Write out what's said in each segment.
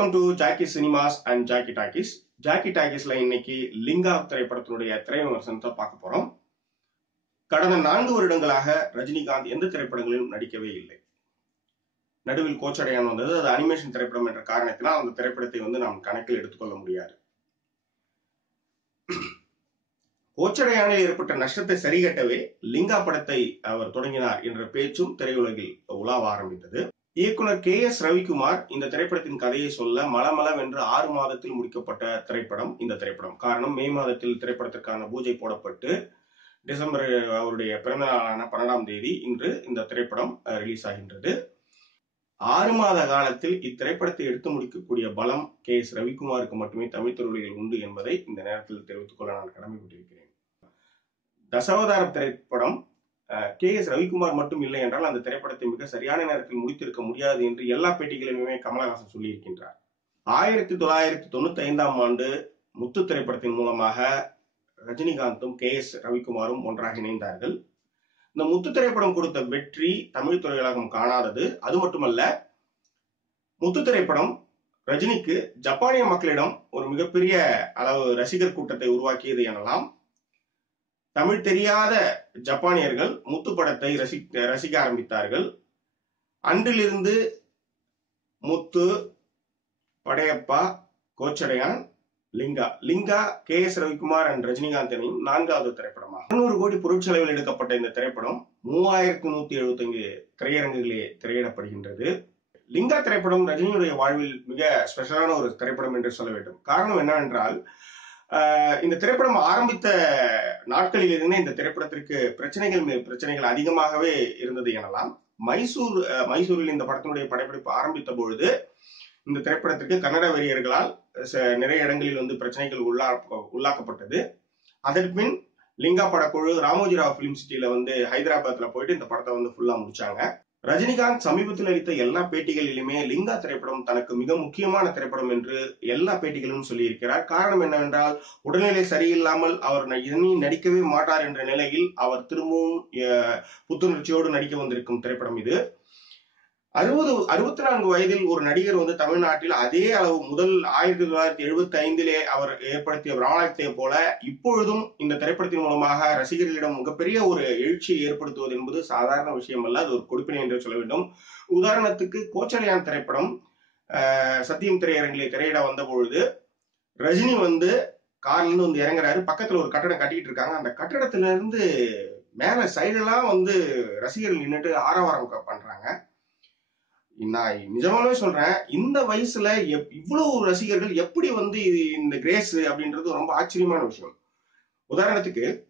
Welcome to Jackie cinemas and Jackie talkies Jackie டாக்கிஸ்ல இன்னைக்கு லிங்கா திரைப்படத்தினுடைய திரை விமர்சனத்தை பார்க்க போறோம். கடந்த நான்கு வருடங்களாக ரஜினிகாந்த் எந்த திரைப்படங்களிலும் நடிக்கவே இல்லை. நடுவில் கோச்சடையான் வந்தது. அது அனிமேஷன் திரைப்படம் என்ற காரணத்தினால் அந்த திரைப்படத்தை வந்து நாம் கணக்கில் எடுத்துக்கொள்ள முடியாது. கோச்சடையானில் ஏற்பட்ட நஷ்டத்தை சரிகட்டவே லிங்கா படத்தை அவர் தொடங்கினார் என்ற பேச்சும் திரையுலகில் உலாவ ஆரம்பித்தது. இயக்குனர் கே எஸ் ரவிக்குமார் இந்த திரைப்படத்தின் கதையை சொல்ல மலமளவென்று ஆறு மாதத்தில் முடிக்கப்பட்ட திரைப்படம் இந்த திரைப்படம். காரணம் மே மாதத்தில் திரைப்படத்திற்கான பூஜை போடப்பட்டு டிசம்பர் அவருடைய பிறந்த நாளான பன்னெண்டாம் தேதி இன்று இந்த திரைப்படம் ரிலீஸ் ஆகின்றது. ஆறு மாத காலத்தில் இத்திரைப்படத்தை எடுத்து முடிக்கக்கூடிய பலம் கே எஸ் ரவிக்குமாருக்கு மட்டுமே தமிழ் தொழில்கள் உண்டு என்பதை இந்த நேரத்தில் தெரிவித்துக் கொள்ள நான் கடமைப்பட்டிருக்கிறேன். தசாவதார திரைப்படம் கே எஸ் ரவிக்குமார் மட்டும் இல்லை என்றால் அந்த திரைப்படத்தை மிக சரியான நேரத்தில் முடித்திருக்க முடியாது என்று எல்லா பேட்டிகளிலுமே கமலஹாசன் சொல்லியிருக்கின்றார். ஆயிரத்தி தொள்ளாயிரத்தி தொண்ணூத்தி ஐந்தாம் ஆண்டு முத்து திரைப்படத்தின் மூலமாக ரஜினிகாந்தும் கே எஸ் ரவிக்குமாரும் ஒன்றாக இணைந்தார்கள். இந்த முத்து திரைப்படம் கொடுத்த வெற்றி தமிழ் திரையுலகம் காணாதது. அது மட்டுமல்ல முத்து திரைப்படம் ரஜினிக்கு ஜப்பானிய மக்களிடம் ஒரு மிகப்பெரிய அளவு ரசிகர் கூட்டத்தை உருவாக்கியது எனலாம். தமிழ் தெரியாத ஜப்பானியர்கள் முத்து படத்தை ரசி ரசிக்க ஆரம்பித்தார்கள். அன்றிலிருந்து Muthu Padayappa Kochadaiiyaan Lingaa Lingaa K S Ravikumar and ரஜினிகாந்தனையும் நான்காவது திரைப்படமாக அறுநூறு கோடி பொருட்செலவில் எடுக்கப்பட்ட இந்த திரைப்படம் மூவாயிரத்தி நூத்தி எழுபத்தி ஐந்து திரையரங்குகளே திரையிடப்படுகின்றது. லிங்கா திரைப்படம் ரஜினியுடைய வாழ்வில் மிக ஸ்பெஷலான ஒரு திரைப்படம் என்று சொல்ல வேண்டும். காரணம் என்னவென்றால் இந்த திரைப்படம் ஆரம்பித்த நாட்களிலிருந்தே இந்த திரைப்படத்திற்கு பிரச்சனைகள் பிரச்சனைகள் அதிகமாகவே இருந்தது எனலாம். மைசூர் மைசூரில் இந்த படத்தினுடைய படப்பிடிப்பு ஆரம்பித்த பொழுது இந்த திரைப்படத்திற்கு கன்னட வெறியர்களால் நிறைய இடங்களில் வந்து பிரச்சனைகள் உள்ளா உள்ளாக்கப்பட்டது. அதற்கு பின் லிங்கா படக்குழு ராமோஜிராவ் பிலிம் சிட்டியில வந்து ஹைதராபாத்ல போயிட்டு இந்த படத்தை வந்து ஃபுல்லா முடிச்சாங்க. ரஜினிகாந்த் சமீபத்தில் அளித்த எல்லா பேட்டிகளிலுமே லிங்கா திரைப்படம் தனக்கு மிக முக்கியமான திரைப்படம் என்று எல்லா பேட்டிகளிலும் சொல்லியிருக்கிறார். காரணம் என்னவென்றால் உடல்நிலை சரியில்லாமல் அவர் இனி நடிக்கவே மாட்டார் என்ற நிலையில் அவர் திரும்பவும் புத்துணர்ச்சியோடு நடிக்க வந்திருக்கும் திரைப்படம் இது. அறுபது அறுபத்தி நான்கு வயதில் ஒரு நடிகர் வந்து தமிழ்நாட்டில் அதே அளவு முதல் ஆயிரத்தி தொள்ளாயிரத்தி எழுபத்தி ஐந்திலே அவர் ஏற்படுத்திய பிராணத்தை போல இப்பொழுதும் இந்த திரைப்படத்தின் மூலமாக ரசிகர்களிடம் மிகப்பெரிய ஒரு எழுச்சியை ஏற்படுத்துவது என்பது சாதாரண விஷயம் அல்ல அது ஒரு கொடுப்பினை என்று சொல்ல வேண்டும். உதாரணத்துக்கு கோச்சலையான் திரைப்படம் சத்தியம் திரையரங்கிலே திரையிட வந்த பொழுது ரஜினி வந்து கார்லேருந்து வந்து இறங்குறாரு. பக்கத்துல ஒரு கட்டடம் கட்டிட்டு இருக்காங்க. அந்த கட்டடத்துல இருந்து மேல சைடெல்லாம் வந்து ரசிகர்கள் நின்றுட்டு ஆரவாரம் பண்றாங்க. நான் நிஜமாவே சொல்றேன் இந்த வயசுல இவ்வளவு ரசிகர்கள் எப்படி வந்து இந்த கிரேஸ் அப்படின்றது ரொம்ப ஆச்சரியமான விஷயம். உதாரணத்துக்கு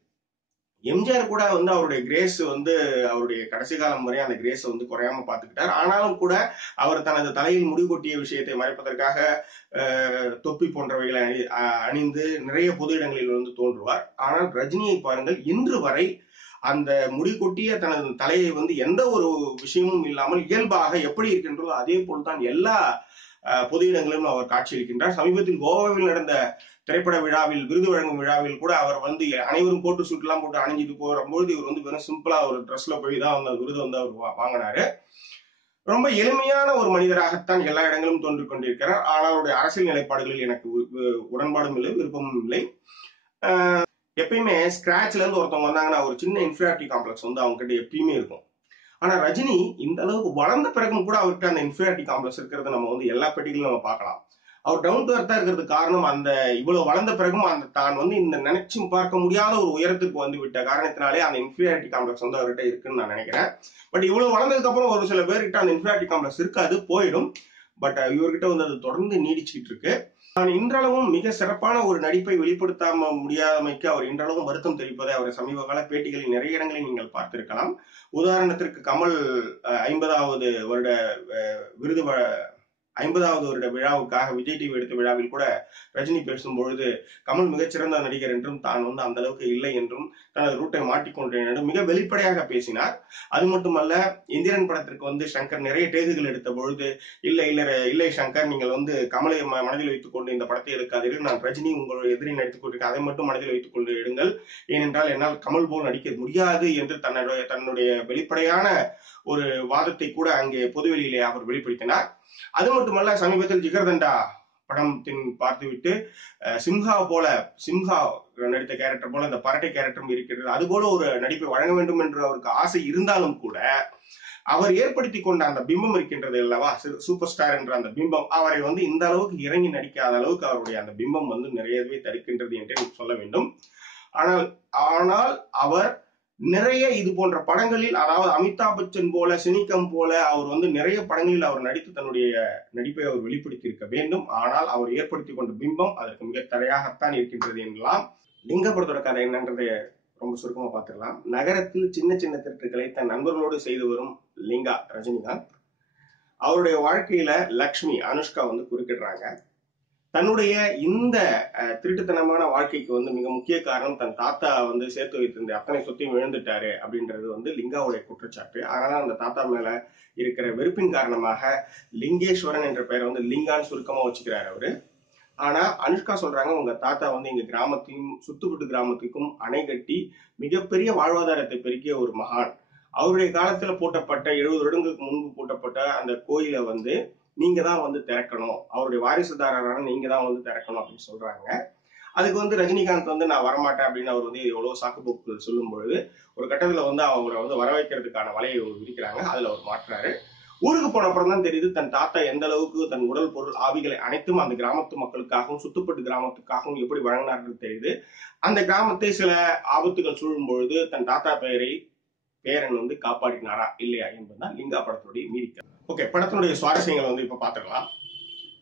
எம்ஜிஆர் கூட வந்து அவருடைய கிரேஸ் வந்து அவருடைய கடைசி காலம் வரை அந்த கிரேஸ் வந்து குறையாம பார்த்துக்கிட்டார். ஆனாலும் கூட அவர் தனது தலையில் முடி கொட்டிய விஷயத்தை மறைப்பதற்காக தொப்பி போன்றவைகளை அணிந்து நிறைய பொது இடங்களில் வந்து தோன்றுவார். ஆனால் ரஜினியை பாருங்கள் இன்று வரை அந்த முடிகொட்டிய தனது தலையை வந்து எந்த ஒரு விஷயமும் இல்லாமல் இயல்பாக எப்படி இருக்கின்றதோ அதே போல்தான் எல்லா பொது இடங்களிலும் அவர் காட்சியளிக்கின்றார். சமீபத்தில் கோவாவில் நடந்த திரைப்பட விழாவில் விருது வழங்கும் விழாவில் கூட அவர் வந்து அனைவரும் போட்டு சூட் எல்லாம் போட்டு அணிஞ்சிட்டு போகும்போது இவர் வந்து வெறும் சிம்பிளா ஒரு ட்ரெஸ்ல போய் தான் வந்து விருது வந்து அவர் வாங்கினாரு. ரொம்ப எளிமையான ஒரு மனிதராகத்தான் எல்லா இடங்களும் தோன்றிக் கொண்டிருக்கிறார். ஆனால் அவருடைய அரசியல் நிலைப்பாடுகளில் எனக்கு உடன்பாடும் இல்லை விருப்பமும் இல்லை. எப்பயுமே ஸ்கிராச்ல இருந்து ஒருத்தவங்க வந்தாங்கன்னா ஒரு சின்ன இன்ஃபீரியாரிட்டி காம்ப்ளெக்ஸ் வந்து அவங்க கிட்ட எப்பயுமே இருக்கும். ஆனா ரஜினி இந்த அளவுக்கு வளர்ந்த பிறகும் கூட அவர்கிட்ட அந்த இன்ஃபீரியாரிட்டி காம்ப்ளெக்ஸ் இருக்கிறத நம்ம வந்து எல்லா பெட்டிகளும் நம்ம பார்க்கலாம். அவர் டவுன் டு அர்த்தா இருக்கிறதுக்கு காரணம் அந்த இவ்வளவு வளர்ந்த பிறகும் அந்த தான் வந்து இந்த நினைச்சும் பார்க்க முடியாத ஒரு உயரத்துக்கு வந்து விட்ட காரணத்தினாலே அந்த இன்ஃபீரியாரிட்டி காம்ப்ளெக்ஸ் வந்து அவர்கிட்ட இருக்குன்னு நான் நினைக்கிறேன். பட் இவ்வளவு வளர்ந்ததுக்கு அப்புறம் ஒரு சில பேர்கிட்ட அந்த இன்ஃபீரியாரிட்டி காம்ப்ளெக்ஸ் இருக்காது போயிடும். பட் இவர்கிட்ட வந்து அது தொடர்ந்து நீடிச்சுட்டு இருக்கு. நான் இன்றளவும் மிக சிறப்பான ஒரு நடிப்பை வெளிப்படுத்தாம முடியாதமைக்கு அவர் இன்றளவும் வருத்தம் தெரிவிப்பதை அவர் சமீப கால பேட்டிகளில் நிறைய இடங்களில் நீங்கள் பார்த்திருக்கலாம். உதாரணத்திற்கு கமல் ஐம்பதாவது வருட விருது ஐம்பதாவது வருட விழாவுக்காக விஜய் டிவி எடுத்த விழாவில் கூட ரஜினி பேசும் பொழுது கமல் மிகச்சிறந்த நடிகர் என்றும் தான் வந்து அந்த அளவுக்கு இல்லை என்றும் தனது ரூட்டை மாட்டிக்கொண்டேன் என்றும் மிக வெளிப்படையாக பேசினார். அது மட்டுமல்ல இந்திரன் படத்திற்கு வந்து சங்கர் நிறைய டேகுகள் எடுத்த பொழுது இல்லை இல்லை இல்லை சங்கர் நீங்கள் வந்து கமலை மனதில் வைத்துக் கொண்டு இந்த படத்தை எடுக்காதீர்கள். நான் ரஜினி உங்களுடைய எதிரி நடித்துக் கொண்டிருக்கேன். அதை மட்டும் மனதில் வைத்துக் கொண்டு எடுங்கள் ஏனென்றால் என்னால் கமல் போல் நடிக்க முடியாது என்று தன்னுடைய தன்னுடைய வெளிப்படையான ஒரு வாதத்தை கூட அங்கே பொதுவெளியிலே அவர் வெளிப்படுத்தினார். அது மட்டுமல்ல சமீபத்தில் ஜிகர்தண்டா படத்தின் பார்த்துவிட்டு சிம்ஹா போல சிம்ஹா நடித்த கேரக்டர் போல இந்த பரட்டை கேரக்டரும் இருக்கிறது. அது போல ஒரு நடிப்பை வழங்க வேண்டும் என்று அவருக்கு ஆசை இருந்தாலும் கூட அவர் ஏற்படுத்தி கொண்ட அந்த பிம்பம் இருக்கின்றது அல்லவா சூப்பர் ஸ்டார் என்ற அந்த பிம்பம் அவரை வந்து இந்த அளவுக்கு இறங்கி நடிக்காத அளவுக்கு அவருடைய அந்த பிம்பம் வந்து நிறையவே தடுக்கின்றது என்று சொல்ல வேண்டும். ஆனால் ஆனால் அவர் நிறைய இது போன்ற படங்களில் அதாவது அமிதாப் பச்சன் போல சினிகம் போல அவர் வந்து நிறைய படங்களில் அவர் நடித்து தன்னுடைய நடிப்பை அவர் வெளிப்படுத்தி இருக்க வேண்டும். ஆனால் அவர் ஏற்படுத்தி கொண்ட பிம்பம் அதற்கு மிக தடையாகத்தான் இருக்கின்றது எனலாம் லிங்கபுரத்தோட கதை என்னன்றதை ரொம்ப சுருக்கமா பார்த்துக்கலாம் நகரத்தில் சின்ன சின்ன திருட்டுகளை தன் நண்பர்களோடு செய்து வரும் லிங்கா ரஜினிகாந்த். அவருடைய வாழ்க்கையில லக்ஷ்மி அனுஷ்கா வந்து குறுக்கிடுறாங்க. தன்னுடைய இந்த திருட்டுத்தனமான வாழ்க்கைக்கு வந்து மிக முக்கிய காரணம் தன் தாத்தா வந்து சேர்த்து வைத்திருந்த அத்தனை சொத்தையும் இழந்துட்டாரு அப்படின்றது வந்து லிங்காவுடைய குற்றச்சாட்டு. அதனால அந்த தாத்தா மேல இருக்கிற வெறுப்பின் காரணமாக லிங்கேஸ்வரன் என்ற பெயரை வந்து லிங்கான்னு சுருக்கமா வச்சுக்கிறாரு அவரு. ஆனா அனுஷ்கா சொல்றாங்க உங்க தாத்தா வந்து எங்க கிராமத்தையும் சுத்துப்பட்டு கிராமத்துக்கும் அணை கட்டி மிகப்பெரிய வாழ்வாதாரத்தை பெருக்கிய ஒரு மகான். அவருடைய காலத்துல போட்டப்பட்ட எழுபது வருடங்களுக்கு முன்பு போட்டப்பட்ட அந்த கோயிலை வந்து நீங்க தான் வந்து திறக்கணும். அவருடைய வாரிசுதாரரான நீங்க தான் வந்து திறக்கணும் அப்படின்னு சொல்றாங்க. அதுக்கு வந்து ரஜினிகாந்த் வந்து நான் வரமாட்டேன் அப்படின்னு அவர் வந்து எவ்வளவு சாக்குப்போக்குகள் சொல்லும் பொழுது ஒரு கட்டத்துல வந்து அவரை வந்து வர வைக்கிறதுக்கான வலையை விதிக்கிறாங்க அதுல அவர் மாற்றுறாரு ஊருக்கு போன அப்புறம் தான் தெரியுது தன் தாத்தா எந்த அளவுக்கு தன் உடல் பொருள் ஆவிகளை அனைத்தும் அந்த கிராமத்து மக்களுக்காகவும் சுத்துப்பட்டு கிராமத்துக்காகவும் எப்படி வழங்கினார்கள் தெரியுது. அந்த கிராமத்தை சில ஆபத்துகள் சூழும் பொழுது தன் தாத்தா பெயரை பேரன் வந்து காப்பாற்றினாரா இல்லையா என்பதுதான் லிங்கா படத்துடைய மீறிக்க ஓகே படத்தினுடைய சுவாரஸ்யங்களை வந்து இப்போ பார்த்துக்கலாம்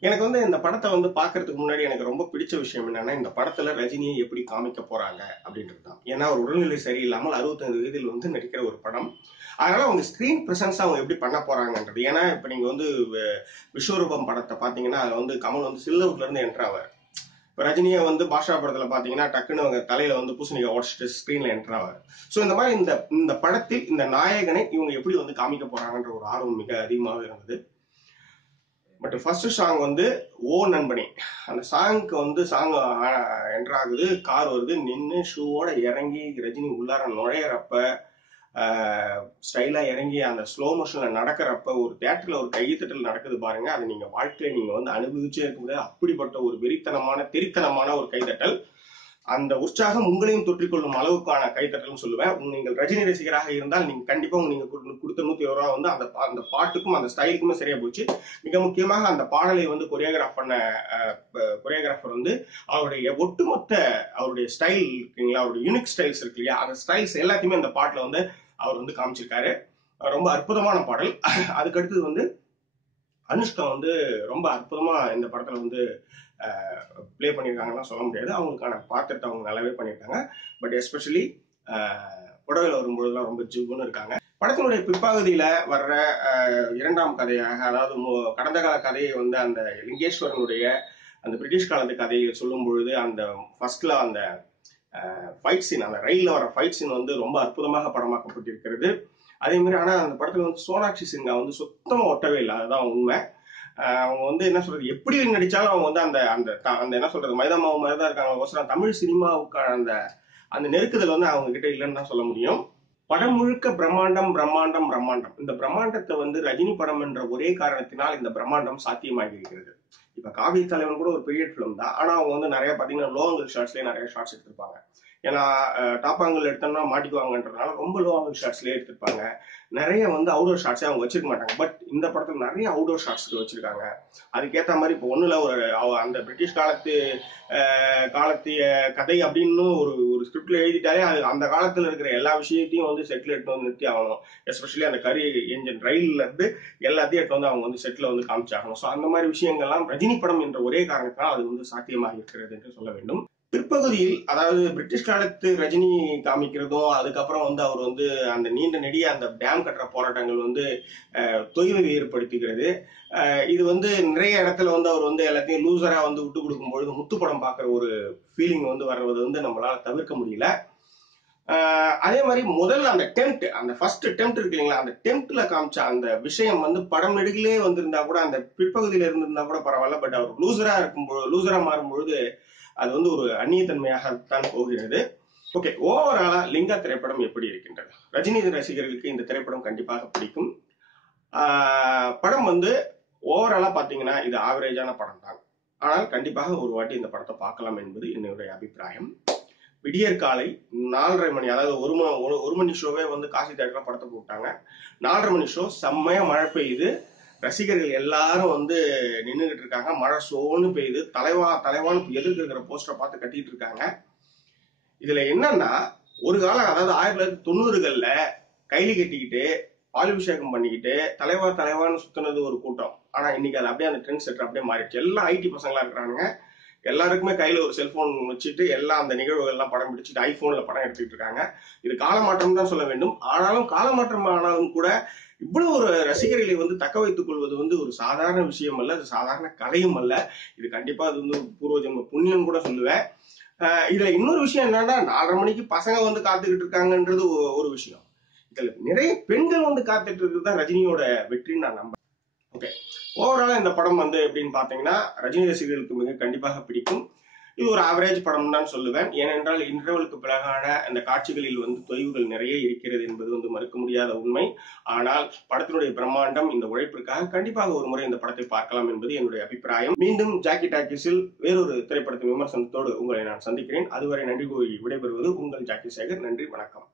எனக்கு வந்து இந்த படத்தை வந்து பார்க்கறதுக்கு முன்னாடி எனக்கு ரொம்ப பிடிச்ச விஷயம் என்னன்னா இந்த படத்துல ரஜினியை எப்படி காமிக்க போறாங்க அப்படின்றது தான். ஏன்னா ஒரு உடல்நிலை சரியில்லாமல் அறுபத்தைந்து வயதில் வந்து நடிக்கிற ஒரு படம். அதனால அவங்க ஸ்கிரீன் பிரசன்ஸ் அவங்க எப்படி பண்ண போறாங்கன்றது. ஏன்னா இப்ப நீங்க வந்து விஸ்வரூபம் படத்தை பாத்தீங்கன்னா அதுல வந்து கமல் வந்து சில்லவுட்ல இருந்து என்ட்ராவார் ரஜினியை வந்து பாஷா படத்துல பாத்தீங்கன்னா டக்குன்னு அவங்க தலையில வந்து பூசணிக்கை உடச்சிட்டு ஸ்கிரீன்ல என்ட்ராவார் சோ இந்த மாதிரி இந்த இந்த படத்தில் இந்த நாயகனை இவங்க எப்படி வந்து காமிக்க போறாங்கன்ற ஒரு ஆர்வம் மிக அதிகமாக இருந்தது. பட் ஃபர்ஸ்ட் சாங் வந்து ஓ நண்பனே. அந்த சாங்க்கு வந்து சாங் என்ட்ராகுது கார் வருது. நின்று ஷூவோட இறங்கி ரஜினி உள்ளார நுழையிறப்ப ஸ்டைலா இறங்கி அந்த ஸ்லோ மோஷனில் நடக்கிறப்ப ஒரு தேட்டரில் ஒரு கைத்தட்டல் நடக்குது பாருங்க. அதை நீங்க வாழ்க்கையை நீங்க வந்து அனுபவிச்சே இருக்க முடியாது. அப்படிப்பட்ட ஒரு வெறித்தனமான தெரித்தனமான ஒரு கைதட்டல். அந்த உற்சாகம் உங்களையும் தொற்றிக்கொள்ளும் அளவுக்கான கைத்தட்டல்னு சொல்லுவேன். நீங்கள் ரஜினி ரசிகராக இருந்தால் நீங்க கண்டிப்பா நீங்க கொடு- கொடுத்த நூத்தி இருபது ரூபா வந்து அந்த அந்த பாட்டுக்கும் அந்த ஸ்டைலுக்குமே சரியா போச்சு. மிக முக்கியமாக அந்த பாடலை வந்து கொரியோகிராஃப் பண்ண கொரியோகிராஃபர் வந்து அவருடைய ஒட்டுமொத்த அவருடைய ஸ்டைல் இருக்குங்களா அவருடைய யூனிக் ஸ்டைல்ஸ் இருக்கு இல்லையா அந்த ஸ்டைல்ஸ் எல்லாத்தையுமே அந்த பாட்டுல வந்து அவர் வந்து காமிச்சிருக்காரு. ரொம்ப அற்புதமான பாடல். அதுக்கு அடுத்தது வந்து அனுஷ்கா வந்து ரொம்ப அற்புதமா இந்த படத்துல வந்து ப்ளே பண்ணியிருக்காங்கன்னா சொல்ல முடியாது. அவங்களுக்கான பாத்திரத்தை அவங்க நல்லாவே பண்ணியிருக்காங்க. பட் எஸ்பெஷலி புடவையில் வரும்பொழுதுலாம் ரொம்ப ஜிவ்வுன்னு இருக்காங்க. படத்தினுடைய பிற்பகுதியில வர்ற அஹ், இரண்டாம் கதையாக அதாவது கடந்த கால கதையை வந்து அந்த லிங்கேஸ்வரனுடைய அந்த பிரிட்டிஷ் காலத்து கதையை சொல்லும் பொழுது அந்த ஃபர்ஸ்ட்ல அந்த ஃபைட் சீன் அந்த ரயிலில் வர ஃபைட் சீன் வந்து ரொம்ப அற்புதமாக படமாக்கப்பட்டிருக்கிறது. அதே மாதிரி ஆனால் அந்த படத்தில் வந்து சோனாட்சி சின்ஹா வந்து சுத்தமாக ஒட்டவே இல்லை. அதுதான் உண்மை. அவங்க வந்து என்ன சொல்றது எப்படி நடிச்சாலும் அவங்க வந்து அந்த அந்த அந்த என்ன சொல்றது மைதா மாவு மாதிரி தான் இருக்காங்க ஒசரம் தமிழ் சினிமாவுக்கான அந்த அந்த நெருக்குதல் வந்து அவங்க கிட்ட இல்லைன்னு தான் சொல்ல முடியும். படம் முழுக்க பிரம்மாண்டம் பிரம்மாண்டம் பிரம்மாண்டம். இந்த பிரம்மாண்டத்தை வந்து ரஜினி படம் என்ற ஒரே காரணத்தினால் இந்த பிரம்மாண்டம் சாத்தியமாகி இருக்கிறது. இப்ப காவிரி தலைவன் கூட ஒரு பீரியட் ஃபிலிம் தான். ஆனா அவங்க வந்து நிறைய பாத்தீங்கன்னா லோ அங்கிள் ஷார்ட்ஸ்லயே நிறைய ஷார்ட்ஸ் எடுத்திருப்பாங்க. ஏன்னா டாப் ஆங்கிள் எடுத்தோம்னா மாட்டிக்குவாங்கன்றதுனால ரொம்ப லோ ஆங்கிள் ஷாட்ஸ்லேயே எடுத்திருப்பாங்க. நிறைய வந்து அவுடோர் ஷாட்ஸே அவங்க வச்சிருக்க மாட்டாங்க. பட் இந்த படத்தில் நிறைய அவுடோர் ஷாட்ஸ்க்கு வச்சிருக்காங்க. அதுக்கேற்ற மாதிரி இப்போ ஒன்றுல ஒரு அவ- அந்த பிரிட்டிஷ் காலத்து காலத்திய கதை அப்படின்னு ஒரு ஒரு ஸ்கிரிப்ட்ல எழுதிட்டாலே அது அந்த காலத்தில் இருக்கிற எல்லா விஷயத்தையும் வந்து செட்டில் எடுத்து வந்து நிறுத்தி ஆகணும். எஸ்பெஷலி அந்த கரி என்ஜின் ரயில்ல இருந்து எல்லாத்தையும் எடுத்து வந்து அவங்க வந்து செட்டில் வந்து காமிச்சாகணும். ஸோ அந்த மாதிரி விஷயங்கள்லாம் ரஜினி படம் என்ற ஒரே காரணத்தினால் அது வந்து சாத்தியமாக இருக்கிறது என்று சொல்ல வேண்டும். பிற்பகுதியில் அதாவது பிரிட்டிஷ் காலத்து ரஜினி காமிக்கிறதும் அதுக்கப்புறம் வந்து அவர் வந்து அந்த நீண்ட நெடிய அந்த டேம் கட்டுற போராட்டங்கள் வந்து அஹ், தொய்வை ஏற்படுத்துகிறது இது வந்து நிறைய இடத்துல வந்து அவர் வந்து எல்லாத்தையும் லூசரா வந்து விட்டு கொடுக்கும் பொழுது முத்துப்படம் பார்க்குற ஒரு ஃபீலிங் வந்து வர்றது வந்து நம்மளால தவிர்க்க முடியல. அதே மாதிரி முதல்ல அந்த டெம்ட் அந்த ஃபர்ஸ்ட் டெம்ட் இருக்கு இல்லைங்களா அந்த டெம்ட்ல காமிச்ச அந்த விஷயம் வந்து படம் நெடுகிலே வந்திருந்தா கூட அந்த பிற்பகுதியில இருந்திருந்தா கூட பரவாயில்ல பட் அவர் லூசரா இருக்கும் லூசரா மாறும்பொழுது அது வந்து ஒரு அந்நியத்தன்மையாகத்தான் போகிறது. ஓகே ஓவராலா லிங்கா திரைப்படம் எப்படி இருக்கின்றது? ரஜினி ரசிகர்களுக்கு இந்த திரைப்படம் கண்டிப்பாக பிடிக்கும். படம் வந்து ஓவராலா பாத்தீங்கன்னா இது ஆவரேஜான படம் தான் ஆனால் கண்டிப்பாக ஒரு வாட்டி இந்த படத்தை பார்க்கலாம் என்பது என்னுடைய அபிப்பிராயம். விடியற் காலை நாலரை மணி அதாவது ஒரு மணி ஒரு- ஒரு மணி ஷோவே வந்து காசி தேட்டர்ல படத்தை போட்டாங்க. நாலரை மணி ஷோ செம்மையா மழை பெய்யுது. ரசிகர்கள் எல்லாரும் வந்து நின்றுகிட்டு இருக்காங்க. மழை சோன்னு பெய்யுது. தலைவா தலைவான்னு எதிர்க்க இருக்கிற போஸ்டரை பார்த்து கட்டிட்டு இருக்காங்க. இதுல என்னன்னா ஒரு காலம் அதாவது ஆயிரத்தி தொள்ளாயிரத்தி தொண்ணூறுகள்ல கைலி கட்டிக்கிட்டு பாலிபிஷேகம் பண்ணிக்கிட்டு தலைவா தலைவான்னு சுத்தினது ஒரு கூட்டம். ஆனா இன்னைக்கு அது அப்படியே அந்த ட்ரெண்ட் செட்டர் அப்படியே மாறிடுச்சு. எல்லாம் ஐடி பசங்களா இருக்கிறாங்க எல்லாருக்குமே கையில ஒரு செல்போன் வச்சுட்டு எல்லாம் அந்த நிகழ்வுகள் எல்லாம் படம் பிடிச்சிட்டு ஐபோன்ல படம் எடுத்துக்கிட்டு இருக்காங்க. இது காலமாற்றம் தான் சொல்ல வேண்டும். ஆனாலும் காலமாற்றம் ஆனாலும் கூட இவ்வளவு ஒரு ரசிகர்களை வந்து தக்க வைத்துக் கொள்வது வந்து ஒரு சாதாரண விஷயம் அல்ல அது சாதாரண கலையும் அல்ல. இது கண்டிப்பா அது வந்து பூர்வஜன்ம புண்ணியம் கூட சொல்லுவேன். ஆஹ் இதுல இன்னொரு விஷயம் என்னன்னா நாலரை மணிக்கு பசங்க வந்து காத்துக்கிட்டு இருக்காங்கன்றது ஒரு விஷயம். இதுல நிறைய பெண்கள் வந்து காத்துட்டு இருக்கிறது தான் ரஜினியோட வெற்றின்னு நான் நம்புறேன். ஓகே ஓவராலா இந்த படம் வந்து எப்படின்னு பாத்தீங்கன்னா ரஜினி ரசிகர்களுக்கு மிக கண்டிப்பாக பிடிக்கும். இது ஒரு ஆவரேஜ் படம் தான் சொல்லுவேன். ஏனென்றால் இன்டர்வலுக்கு பிறகான அந்த காட்சிகளில் வந்து தொய்வுகள் நிறைய இருக்கிறது என்பது வந்து மறுக்க முடியாத உண்மை. ஆனால் படத்தினுடைய பிரம்மாண்டம் இந்த உழைப்பிற்காக கண்டிப்பாக ஒரு முறை இந்த படத்தை பார்க்கலாம் என்பது என்னுடைய அபிப்பிராயம். மீண்டும் ஜாக்கி டாக்கிஸில் வேறொரு திரைப்படத்தின் விமர்சனத்தோடு உங்களை நான் சந்திக்கிறேன். அதுவரை நன்றி கூறி விடைபெறுவது உங்கள் ஜாக்கி சேகர் நன்றி வணக்கம்.